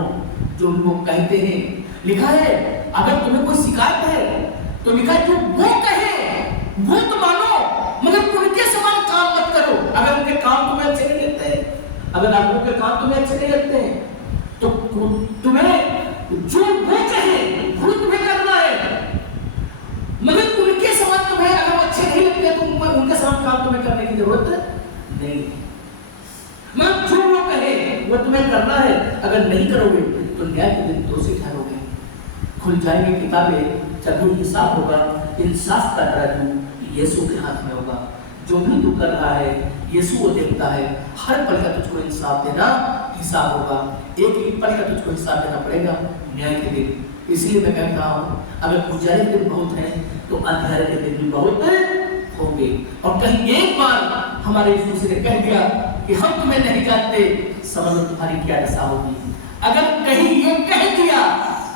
जो लोग कहते हैं। लिखा है अगर तुम्हें कोई शिकायत है तो लिखा है जो वो कहे वो तो मानो, मगर उनके समान काम मत करो। अगर उनके काम तुम्हें अच्छे नहीं लगते हैं, अगर अगुओं के काम तुम्हें अच्छे नहीं लगते हैं, तो तुम्हें जो वो कहे वो तुम्हें करना है, मगर उनके समान तुम्हें अगर अच्छे नहीं लगते तो उनके समान काम तुम्हें करने की जरूरत नहीं। मगर जो वो कहे वो तुम्हें करना है, अगर नहीं करोगे तो न्याय के दिन दोषी ठहरोगे। खुल जाएंगी किताबें, जब भी हिसाब होगा, इंसाफ का तराजू यीशु के हाथ में होगा। जो भी तू कर रहा है यीशु वो देखता है, हर पल का तुझको इंसाफ देना हिसाब होगा, एक एक पल का तुझको हिसाब देना पड़ेगा न्याय के दिन। इसलिए मैं कह रहा हूँ, अगर उजाले के दिन बहुत है तो अंधेरे के दिन भी बहुत होंगे। और कहीं एक बार हमारे यीशु ने कह दिया कि हम तुम्हें नहीं जानते, समझ लो तुम्हारी क्या दशा होगी। अगर कहीं ये कह दिया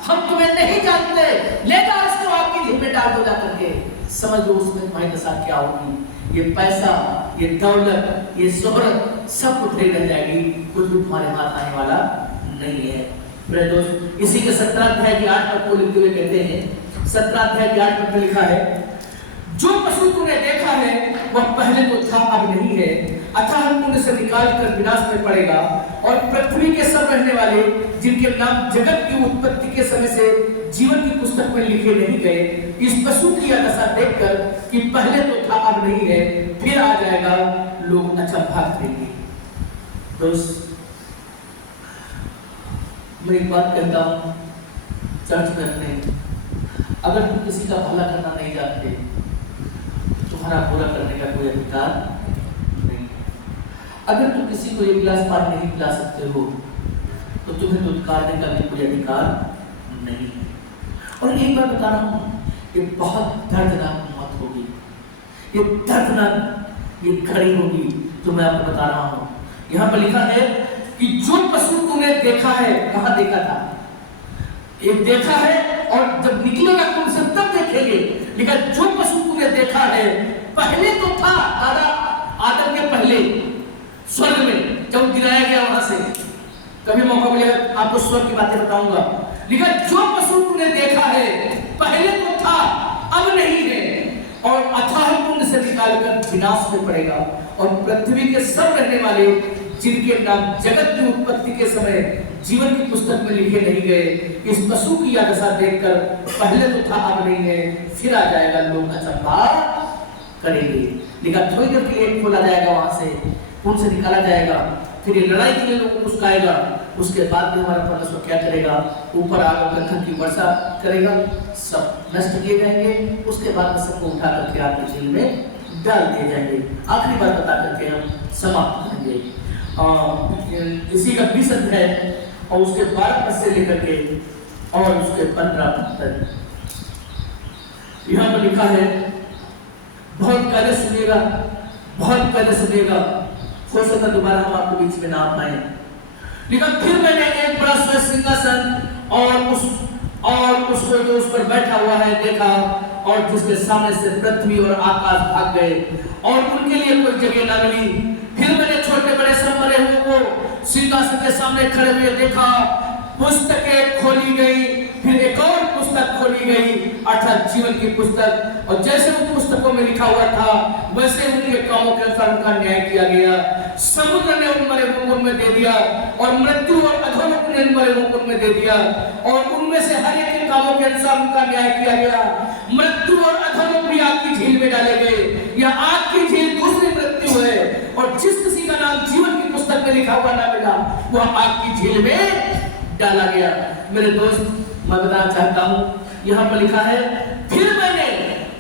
हम तुम्हें नहीं जानते, ले जाओ इसको आपकी जेब में डाल दो जाकर के, समझ लो उसमें तुम्हारी दशा क्या होगी। ये पैसा, ये दौलत, ये शोहरत सब कुछ नहीं रह जाएगी, कुछ भी तुम्हारे हाथ आने वाला नहीं है। मेरे दोस्त, इसी के 17 अध्याय के 8 पद को लिखते हुए कहते हैं, 17 अध्याय के 8 पद में लिखा है, जो पशु तूने देखा है वह पहले तो था, अब नहीं है, अतः तूने से निकाल कर विनाश में पड़ेगा। और पृथ्वी के सब रहने वाले जिनके नाम जगत की उत्पत्ति के समय से जीवन की पुस्तक में लिखे नहीं गए, इस पशु की दशा देखकर कि पहले तो था अब नहीं है, फिर आ जाएगा, लोग अचंभा करेंगे। दोस्त, मैं एक बात कहता हूं चर्च में अपने, अगर तुम किसी का भला करना नहीं जानते, तुम्हारा बुरा करने का कोई अधिकार नहीं है। अगर तुम किसी को एक गिलास पानी नहीं पिला सकते हो तो तुम्हें दूध काटने का भी कोई अधिकार नहीं है। और एक बार बता रहा हूँ, ये बहुत दर्दनाक मौत होगी, ये दर्दनाक ये घड़ी होगी जो मैं आपको बता रहा हूँ। यहाँ पर लिखा है कि जो पशु तूने देखा है, कहाँ देखा था? एक देखा है और जब निकलेगा तुमसे तब देखेंगे। लिखा जो पशु तूने देखा है, पहले तो था आदम के पहले स्वर्ग में, जब गिराया गया वहां से। कभी मौका मिलेगा आपको स्वर्ग की बातें बताऊंगा। लिखा जो पशु तूने देखा है, पहले तो था अब नहीं है, और अथाह कुंड से निकालकर विनाश में पड़ेगा। और पृथ्वी के सब रहने वाले जिनके नाम जगत की उत्पत्ति के समय जीवन की पुस्तक में लिखे नहीं गए, इस पशु की यह दशा देखकर पहले तो था अब नहीं है, फिर आ जाएगा, लोग अचंभा करेंगे। लिखा थोड़ी देर के लिए खोला जाएगा, वहां से कुंड से निकाला जाएगा, फिर ये लड़ाई के लिए लोगों को उसकाएगा। उसके बाद भी हमारा परमेश्वर क्या करेगा? ऊपर आग और गंधक की वर्षा करेगा, सब नष्ट किए जाएंगे। उसके बाद में सबको उठा करके आग की झील में डाल दिए जाएंगे। आखिरी बात बता करके हम समाप्त करेंगे। इसी का 20 अध्याय और उसके 12 पद से लेकर के और उसके 15 पद तक यहाँ पर लिखा है, बहुत पहले सुनिएगा, बहुत पहले सुनिएगा, हो सकता दोबारा हम आपके बीच में ना आ पाए। लिखा फिर मैंने एक बड़ा स्वर्ग सिंहासन और उसको जो उस पर बैठा हुआ है देखा, और जिसके सामने से पृथ्वी और आकाश भाग गए और उनके लिए कोई जगह न मिली। फिर मैंने छोटे बड़े सब मरे हुए को सिंहासन के सामने खड़े हुए देखा, पुस्तकें खोली गई, फिर एक और पुस्तक खोली गई, अर्थात जीवन की पुस्तक, और जैसे उन पुस्तकों में लिखा हुआ था वैसे उनके कामों के अनुसार उनका न्याय किया गया। समुद्र ने उन मरे हुओं को उनमें दे दिया, और मृत्यु और अधोलोक ने उन मरे हुओं को उनमें दे दिया, और उनमें से हर एक के कामों के अनुसार उनका न्याय किया गया। मृत्यु और अधोलोक भी आग की झील में डाले गए। यह आग की झील दूसरी मृत्यु है, और जिस किसी का नाम जीवन की पुस्तक में लिखा हुआ ना मिला, वह आग की झील में डाला गया। मेरे दोस्त, मैं बताना चाहता हूं, यहाँ पर लिखा है, फिर मैंने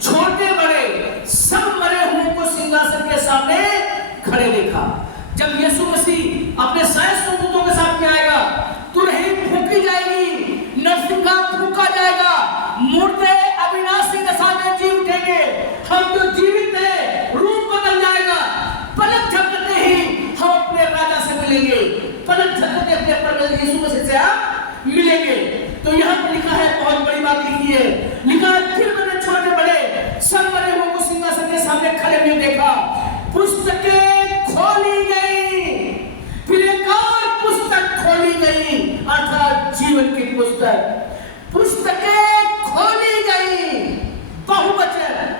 छोटे बड़े सब मरे हुए को सिंहासन के सामने खड़े देखा। जब यीशु मसीह अपने सारे स्वर्गदूतों के साथ में आएगा, तुरही फूंकी जाएगी, नरसिंगा फूंका जाएगा, मुर्दे अविनाशी दशा में जी उठेंगे। हम जो जीवित हैं, रूप बदल जाएगा। पलक झपकते ही हम अपने राजा से मिलेंगे, पलक झपकते अपने परमेश्वर यीशु मसीह से आप मिलेंगे। तो यहाँ पर लिखा है, बहुत बड़ी बात लिखी है, लिखा है फिर मैंने छोटे बड़े सब मरे हुए को सिंहासन के सामने खड़े हुए देखा, पुस्तकें खोली गई, फिर एक और पुस्तक खोली गई, अर्थात जीवन की पुस्तक। पुस्तकें खोली गई, बहुवचन,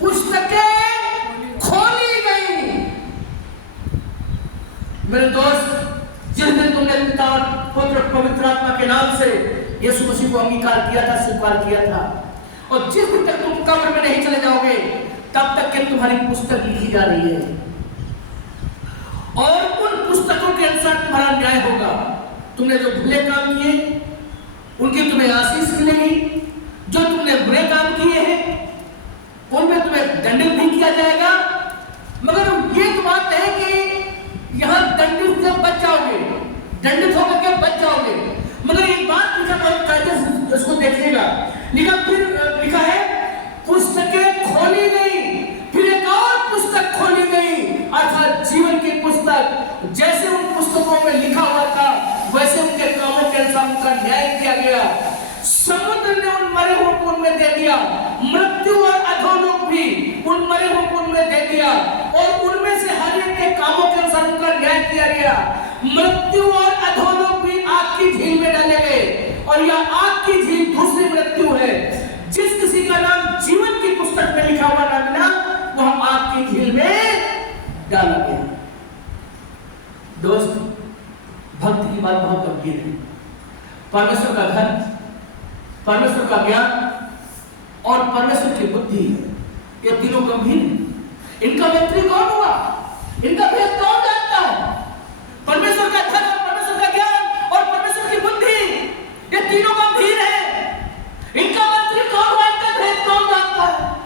पुस्तकें खोली गई। मेरे दोस्त, जिस दिन तुमने पिता और पुत्र पवित्र आत्मा के नाम से यीशु मसीह को अंगीकार किया था, स्वीकार किया था, और जिस दिन तक तुम कब्र में नहीं चले जाओगे, तब तक के तुम्हारी पुस्तक लिखी जा रही है, और उन पुस्तकों के अनुसार तुम्हारा न्याय होगा। तुमने जो भले काम किए उनकी तुम्हें आशीष मिलेगी, जो तुमने बुरे काम किए हैं उनमें तुम्हें दंडित भी किया जाएगा। मगर ये तो बात है कि यहाँ दंडित से बच जाओगे, दंडित होकर के बच जाओगे। मगर एक बात लिखा, बहुत कायदे से इसको देखिएगा, लिखा है पुस्तकें खोली गई, फिर एक और पुस्तक खोली गई, अर्थात जीवन की पुस्तक। जैसे उन पुस्तकों में लिखा हुआ था वैसे उनके कामों के अनुसार उनका न्याय किया गया। समुद्र ने उन मरे हुओं को उनमें दे दिया, मृत्यु और अधोलोक भी उन मरे हुओं को उनमें दे दिया, और उनमें से हर एक के कामों के अनुसार उनका न्याय किया गया। मृत्यु और अधोलोक भी आग की झील में डाले गए, और यह आग की झील दूसरी मृत्यु है। जिस किसी का नाम जीवन की पुस्तक में लिखा हुआ ना मिला, वह आग की झील में डाला गया। दोस्त, भक्ति की बात बहुत गंभीर है। परमेश्वर का धन, परमेश्वर का ज्ञान और परमेश्वर की बुद्धि, ये तीनों गंभीर हैं। इनका मंत्री कौन हुआ? इनका भेद कौन जानता है? परमेश्वर का धन और परमेश्वर का ज्ञान और परमेश्वर की बुद्धि, ये तीनों गंभीर हैं। इनका मंत्री कौन हुआ? इनका भेद कौन जानता है?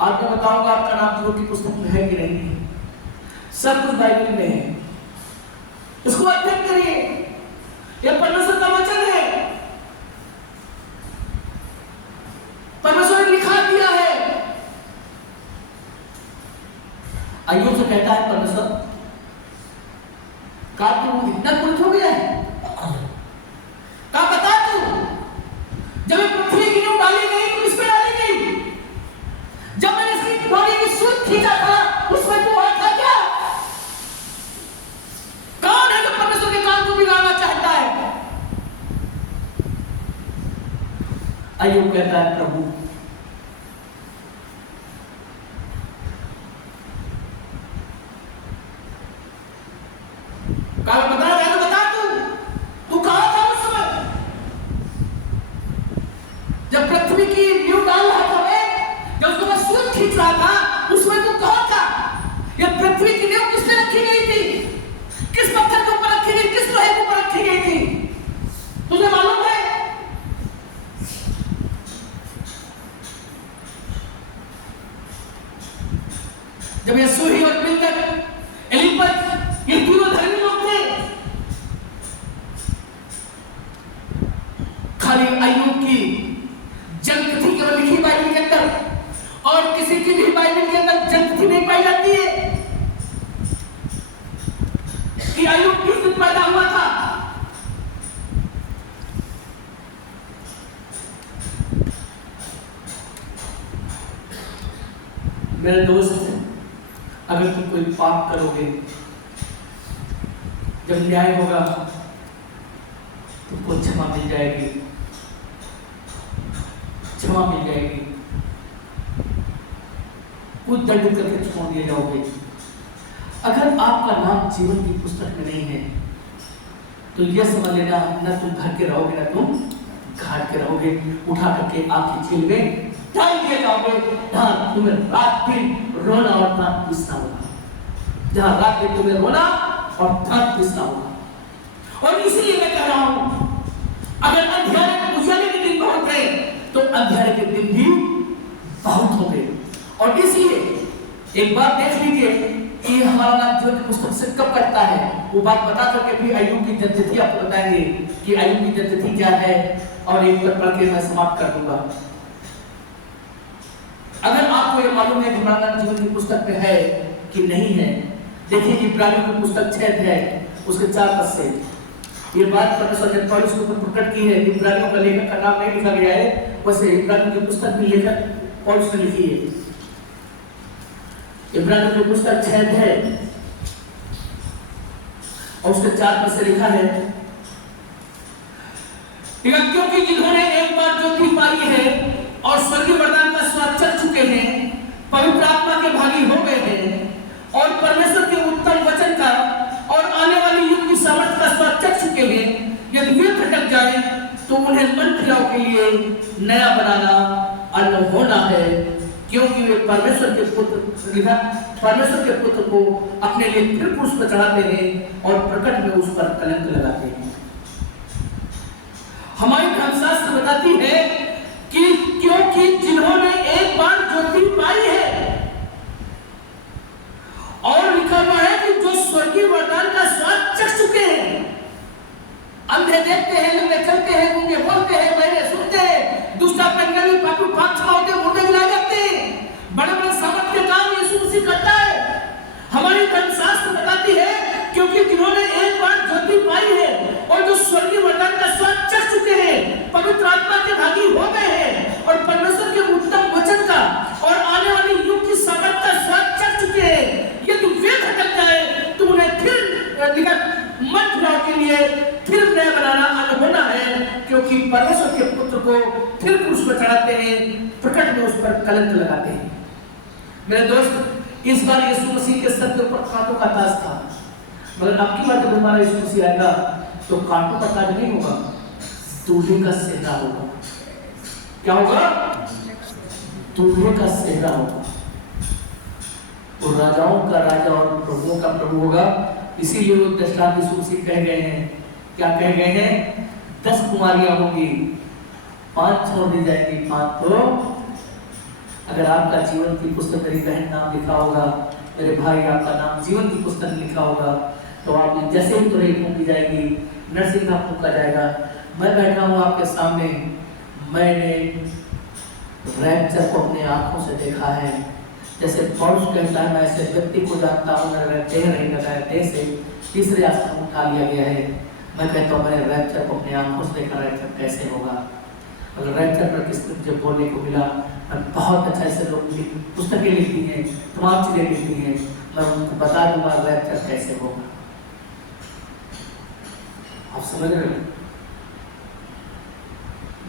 आपको बताऊंगा, आपका नाम जीवन की पुस्तक में है कि नहीं? सब कुछ बाइबल में है, इसको अध्ययन करिए। यह परमेश्वर का वचन है, परमेश्वर ने लिखा दिया है। अय्यूब से कहता है परमेश्वर, का तू इतना कुछ हो गया है? का बता तू, जब पृथ्वी की नींव डाली गई तो किस पे डाली गई? जब मैंने इसकी बॉडी की सूत खींचा था उसमें तू वहां था क्या? कौन है जो परमेश्वर के काम को बिगाड़ना चाहता है? अय्यूब कहता है प्रभु, काल बता तू कहां था उस समय जब पृथ्वी की नींव डाल रहा था मैं, जब उसको मैं सूत खींच रहा था उसमें तू कहां था? ये पृथ्वी की नींव किसने रखी गई थी? किस पत्थर के ऊपर रखी गई, किस लोहे के ऊपर रखी गई थी? तुझे मालूम है? जब यसूही और बिल्दद, एलीपज, ये तीनों धर्मी लोग थे, खाली अय्यूब की जन्मतिथि केवल लिखी बाइबल के अंदर और किसी की भी बाइबल के अंदर जन्मतिथि नहीं पाई जाती है कि अय्यूब किस दिन पैदा हुआ था। मेरे दोस्त, अगर तुम कोई पाप करोगे, जब न्याय होगा तुमको क्षमा मिल जाएगी, क्षमा मिल जाएगी, कुछ दंडित करके छोड़ दिए जाओगे। अगर आपका नाम जीवन की पुस्तक में नहीं है तो यह समझ लेना, न तुम घर के रहोगे न तुम घाट के रहोगे। उठा करके आपकी जेल में डाल दिए जाओगे, जहां तुम्हें रात दिन रोना और दांत पीसना होगा, जहां रात दिन तुम्हें रोना और दांत पीसना होगा। और इसलिए मैं कह रहा हूं, अगर अंधेरे उजाले के दिन बहुत गए तो अंधेरे के दिन भी बहुत हो गए। और इसलिए एक बात देख लीजिए कि हमारा नाम जीवन की पुस्तक से कब कटता है। वो बात बता करके भी अय्यूब की जन्मतिथि आपको बताएंगे कि अय्यूब की जन्मतिथि क्या है, और एक बार पढ़ के मैं समाप्त कर दूंगा। अगर आपको ये मालूम है कि हमारा नाम जीवन की पुस्तक में है कि नहीं है, देखिए इब्रानियों की पुस्तक 6 है उसके 4 पद से ये बात परमेश्वर ने पौलुस के ऊपर प्रकट की है। इब्रानियों का लेखक का नाम नहीं लिखा गया है, वैसे इब्रानियों की पुस्तक भी लेखक पौलुस ने लिखी है। इब्रानियों की पुस्तक 6 है और उसके 4 पद से लिखा है, क्योंकि जिन्होंने एक बार ज्योति पाई है और स्वर्गीय वरदान का स्वाद चख चुके हैं, पवित्र आत्मा के भागी हो गए हैं और परमेश्वर के उत्तम वचन का और आने वाले युग की सामर्थ्य का स्वाद चख चुके हैं, यदि वे भटक जाए तो उन्हें मन फिराव के लिए नया बनाना अन्न होना है, क्योंकि वे परमेश्वर के पुत्र को अपने लिए फिर क्रूस पर चढ़ाते हैं और प्रकट में उस पर कलंक लगाते हैं। हमारी धर्मशास्त्र बताती है कि क्योंकि जिन्होंने एक बार ज्योति पाई है, और लिखा हुआ है कि जो स्वर्गीय वरदान का स्वाद चख चुके हैं, अंधे देखते हैं, लंगड़े चलते हैं, गूंगे बोलते हैं, बहरे सुनते हैं, दुष्टा पंगली पापी पाछा होते मुर्दे गिराए जाते हैं, बड़े बड़े सामर्थ के काम यीशु मसीह करता है। हमारी धर्मशास्त्र बताती है क्योंकि जिन्होंने एक बार ज्योति पाई है और जो स्वर्गीय वरदान का स्वाद चख चुके हैं, पवित्र आत्मा के भागी हो गए हैं और परमेश्वर के उत्तम वचन का और आने वाले युग की सामर्थ का स्वाद चख चुके हैं, यदि वे भटक जाए तो उन्हें फिर मन फिराव के लिए फिर नया बनाना अन्न होना है, क्योंकि परमेश्वर के पुत्र को फिर क्रूस पर चढ़ाते हैं, प्रकट में उस पर कलंक लगाते हैं। मेरे दोस्त, इस बार यीशु मसीह के सर के ऊपर कांटों का ताज था, मगर अब की बार जब हमारा यीशु मसीह आएगा तो कांटों का ताज नहीं होगा, दूल्हे का सेहरा होगा। क्या होगा? दूल्हे का सेहरा होगा। वो राजाओं का राजा और प्रभुओं का प्रभु होगा। इसीलिए वो दृष्टांत यीशु मसीह कह गए हैं। क्या कह गए हैं? 10 कुमारियां होंगी, 5 छोड़ दी जाएंगी, 5 तो अगर आपका जीवन की पुस्तक मेरी बहन नाम लिखा होगा, मेरे भाई आपका नाम जीवन की पुस्तक में लिखा होगा, तो आपने जैसे ही तुरई फूंकी जाएगी, नरसिंह का फूंका जाएगा। मैं बैठा हूँ आपके सामने, मैंने रैप्चर को अपने आंखों से देखा है, जैसे पौरुष कहता है मैं ऐसे व्यक्ति को जानता हूँ मेरा देह नहीं लगाया, देह से तीसरे आसमान उठा लिया गया है। मैं कहता हूँ मैंने रैप्चर को अपनी आंखों से देखा, रैप्चर कैसे होगा। अगर रैप्चर पर किसी मुझे बोलने को मिला, मैं बहुत अच्छा ऐसे लोग पुस्तकें लिखती हैं, तमाम चीजें लिखती हैं, मैं उनको बता दूंगा रैप्चर कैसे होगा। आप समझ रहे हो?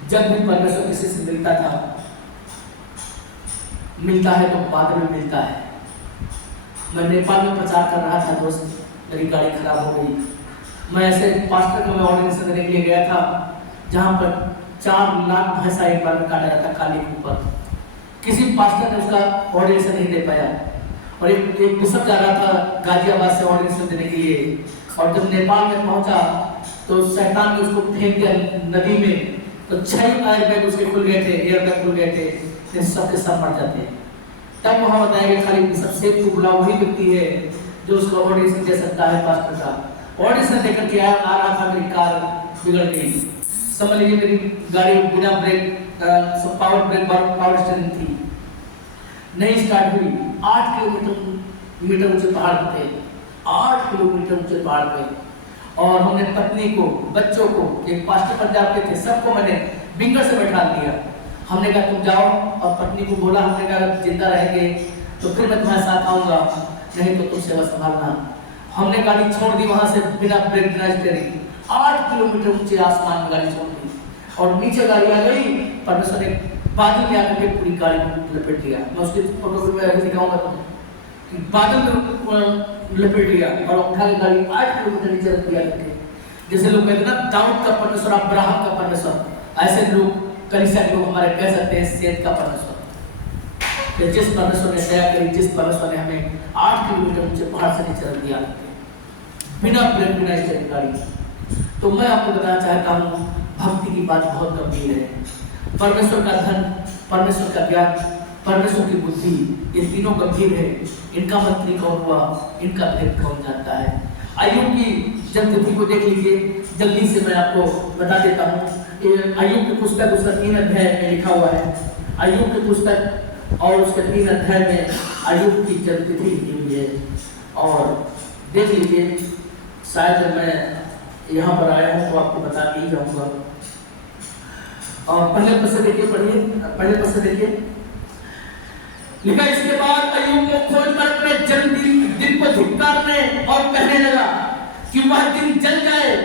जब भी परमेश्वर किसी से मिलता है तो बाद में मिलता है। मैं नेपाल में प्रचार कर रहा था दोस्त, मेरी गाड़ी खराब हो गई। मैं ऐसे पास्टर को मैं ऑर्डिनेशन देने के लिए गया था जहाँ पर 4 लाख भैंसा एक बार में काटा जाता काली के ऊपर। किसी पास्टर ने उसका ऑर्डिनेशन नहीं दे पाया और एक बिशप जा रहा था गाजियाबाद से ऑर्डिनेशन देने के लिए, और जब नेपाल में पहुंचा तो शैतान ने उसको फेंक दिया नदी में, तो 6 एयरबैग उसके खुल गए थे, एयरबैग खुल गए थे, सब के सब मर जाते हैं। तब वहाँ बताया गया खाली बिशप सेठ को बुला वही व्यक्ति है जो उसका ऑर्डिनेशन दे सकता है पास्टर का। ऑर्डिनेशन देकर के आ रहा था, मेरी कार बिगड़ गई। समझ लीजिए मेरी गाड़ी बिना brake power brake power steering थी, नहीं स्टार्ट हुई। 8 किलोमीटर ऊंचे पहाड़ पे थे, 8 किलोमीटर ऊंचे पहाड़ पे, और हमने पत्नी को, बच्चों को, एक पास्टर पंजाब के थे, सबको मैंने विंगर से बैठा दिया। हमने कहा तुम जाओ, और पत्नी को बोला, हमने कहा अगर जिंदा रहेंगे तो फिर मैं तुम्हारे साथ आऊंगा, नहीं तो तुम सेवा संभालना। हमने गाड़ी छोड़ दी वहां से बिना ब्रेक बिना स्टीयरिंग, 8 किलोमीटर ऊंचे आसमान में गाड़ी छोड़ दी, और नीचे गाड़ी आ गई। परमेश्वर ने बादल में आकर के पूरी गाड़ी को लपेट दिया। मैं उसकी फोटो में दिखाऊंगा तुम्हें, बादल में लपेट दिया और उठा के गाड़ी 8 किलोमीटर नीचे रख दिया करके। जैसे लोग कहते हैं ना दाऊद का परमेश्वर, अब्राहम का परमेश्वर, ऐसे लोग कलीसिया के लोग हमारे कह सकते हैं सेठ का परमेश्वर। जिस परमेश्वर ने दया करी, जिस परमेश्वर ने हमें 8 किलोमीटर ऊंचे पहाड़ से नीचे रख दिया बिना ब्रेक बिना स्टीयरिंग गाड़ी। तो मैं आपको बताना चाहता हूँ भक्ति की बात बहुत गंभीर है। परमेश्वर का धन, परमेश्वर का ज्ञान, परमेश्वर की बुद्धि, ये तीनों गंभीर है। इनका मंत्री कौन हुआ, इनका भेद कौन जानता है। अय्यूब की जन्मतिथि को देख लीजिए, जल्दी से मैं आपको बता देता हूँ। अय्यूब की पुस्तक उसका 3 अध्याय में लिखा हुआ है। अय्यूब की पुस्तक और उसके 3 अध्याय में अय्यूब की जन्मतिथि लिखी हुई है, और देख लीजिए। शायद मैं यहाँ पर आया हूँ तो आपको बता के ही जाऊँगा। और पहले पद से देखिए, पढ़िए पहले पद से देखिए, लिखा इसके बाद अय्यूब को खोज कर अपने जन्मदिन को धिक्कारने और कहने लगा कि वह दिन जल जाए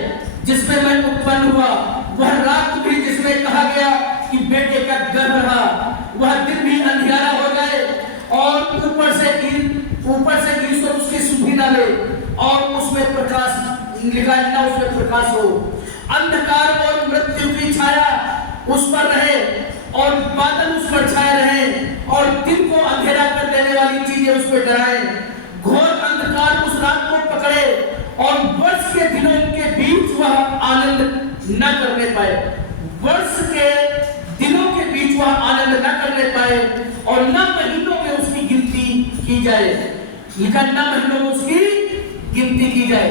जिसमें मैं उत्पन्न हुआ, वह रात भी जिसमें कहा गया कि बेटे का गर्भ रहा, वह दिन भी अंधियारा हो जाए, और ऊपर से ईश्वर उसकी सुधि न ले और उसमें प्रकाश लिखा ना उसमें प्रकाश हो। अंधकार और मृत्यु की छाया उस पर रहे और बादल उस पर छाए रहे, और दिन को अंधेरा कर देने वाली चीजें उस पर डराए। घोर अंधकार उस रात को पकड़े और वर्ष के दिनों के बीच वह आनंद न करने पाए। वर्ष के दिनों के बीच वह आनंद न करने पाए, और न महीनों में उसकी गिनती की जाए। लिखा न महीनों में उसकी गिनती की जाए,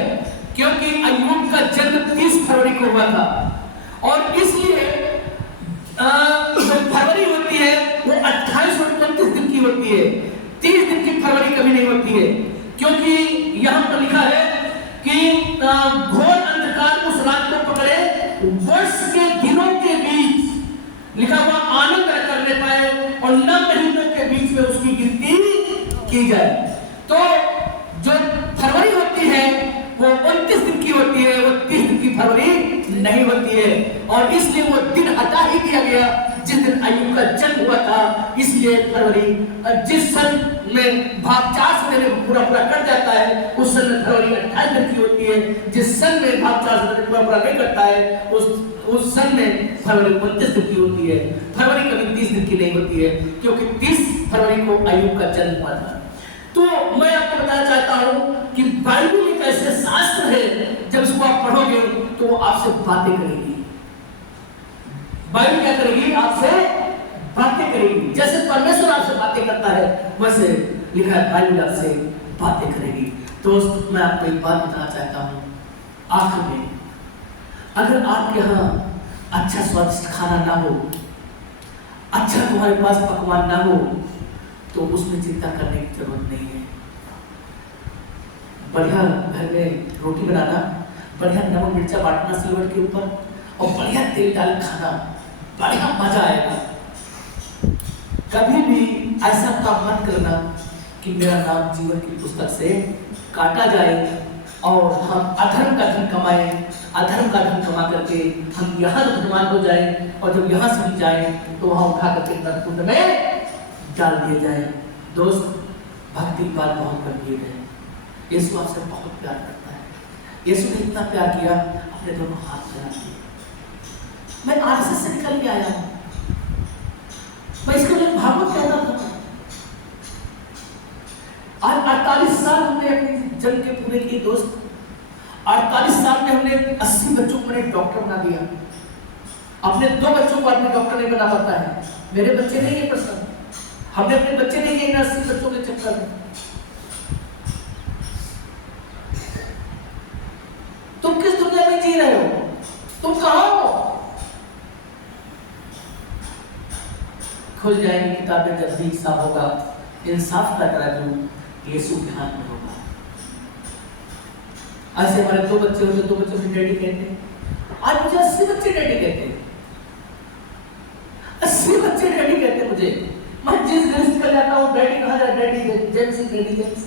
क्योंकि अय्यूब का जन्म 30 फरवरी को हुआ था, और इसलिए जो फरवरी होती है वो 28 और 29 दिन की होती है। 30 दिन की फरवरी कभी नहीं होती है, क्योंकि यहाँ पर लिखा है कि घोर अंधकार उस रात को पकड़े, वर्ष के दिनों के बीच लिखा हुआ आनंद न करने पाए, और न महीनों के बीच में उसकी गिनती की जाए। तो जो फरवरी होती है वो 29 दिन की होती है, वो 30 दिन की फरवरी नहीं होती है, और इसलिए वो दिन हटा ही दिया गया जिस दिन अय्यूब का जन्म हुआ था। इसलिए फरवरी जिस सन में भाग 4 से देने पूरा कर जाता है, उस सन में फरवरी 28 दिन की होती है। जिस सन में भाग 4 से देने पूरा नहीं करता है, उस सन में फरवरी 29 दिन की होती है। फरवरी कभी 30 दिन की नहीं होती है, क्योंकि 30 फरवरी को अय्यूब का जन्म हुआ था। तो मैं आपको बताना चाहता हूं कि बाइबल एक ऐसे शास्त्र है, जब इसको आप पढ़ोगे तो वो आपसे बातें करेगी। बाइबल क्या करेगी? आपसे बातें करेगी। जैसे परमेश्वर आपसे बातें करता है, वैसे लिखा है बाइबल आपसे बातें करेगी। दोस्त, मैं आपको एक बात बताना चाहता हूँ आखिर में, अगर आपके यहाँ अच्छा स्वादिष्ट खाना ना हो, अच्छा तुम्हारे पास पकवान ना हो, तो उसमें चिंता करने की जरूरत नहीं है। बढ़िया घर में रोटी बनाना, बढ़िया नमक मिर्चा बांटना सिलवट के ऊपर, और बढ़िया तेल डाल खाना, बढ़िया मजा आएगा। कभी भी ऐसा काम मत करना कि मेरा नाम जीवन की पुस्तक से काटा जाए और हम अधर्म का धन कमाएं, अधर्म का धन कमा करके हम यहाँ धनवान हो जाए, और जब यहाँ से हम जाए तो वहाँ उठा करके नरकुंड में डाल दिए जाए। दोस्त, भक्ति की बात बहुत गंभीर है। यीशु आपसे बहुत प्यार करता है। यीशु ने इतना प्यार किया, अपने दोनों हाथ चला दिए। मैं आरएसएस से निकल के आया हूँ, मैं इसके लिए भागवत कहता था। आज 48 साल हमने अपने जन्म के पूरे किए दोस्त। 48 साल में हमने 80 बच्चों को मैंने डॉक्टर बना दिया। अपने 2 बच्चों को आदमी डॉक्टर नहीं बना पाता है। मेरे बच्चे नहीं है प्रश्न, हमने अपने बच्चे नहीं किए 80 बच्चों के चक्कर में। तुम किस दुनिया में जी रहे हो? तुम कहां हो? खुल जाएंगी किताबें जब भी हिसाब होगा। इंसाफ का तराजू यीशु के हाथ में होगा। ऐसे हमारे 2 बच्चे होते, 2 बच्चों के डैडी कहते हैं। आज मुझे 80 बच्चे डैडी कहते हैं। 80 बच्चे डैडी कहते हैं मुझे। मैं जिस घर से जाता हूँ, डैडी कहा जाए, डैडी जेम्स, डैडी जेम्स।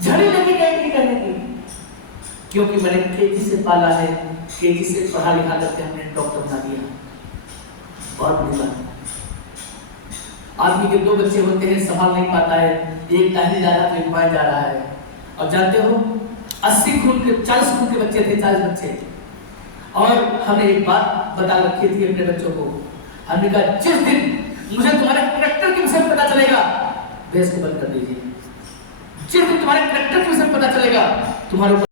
झड़ी लगी डैडी कहने की, क्योंकि मैंने केजी से पाला है, केजी से पढ़ा लिखा करके हमने डॉक्टर बना दिया। बहुत बड़ी बात है। आदमी के 2 बच्चे होते हैं, संभाल नहीं पाता है, एक दाहिने जा रहा है, एक बाएं जा रहा है। और जानते हो 40 खून के बच्चे थे, 40 बच्चे। और हमने एक बात बता रखी थी अपने बच्चों को। हमने कहा जिस दिन मुझे तुम्हारे कैरेक्टर के विषय में पता चलेगा, बेस को बंद कर दीजिए। जिस दिन तुम्हारे कैरेक्टर के विषय में पता चलेगा, तुम्हारे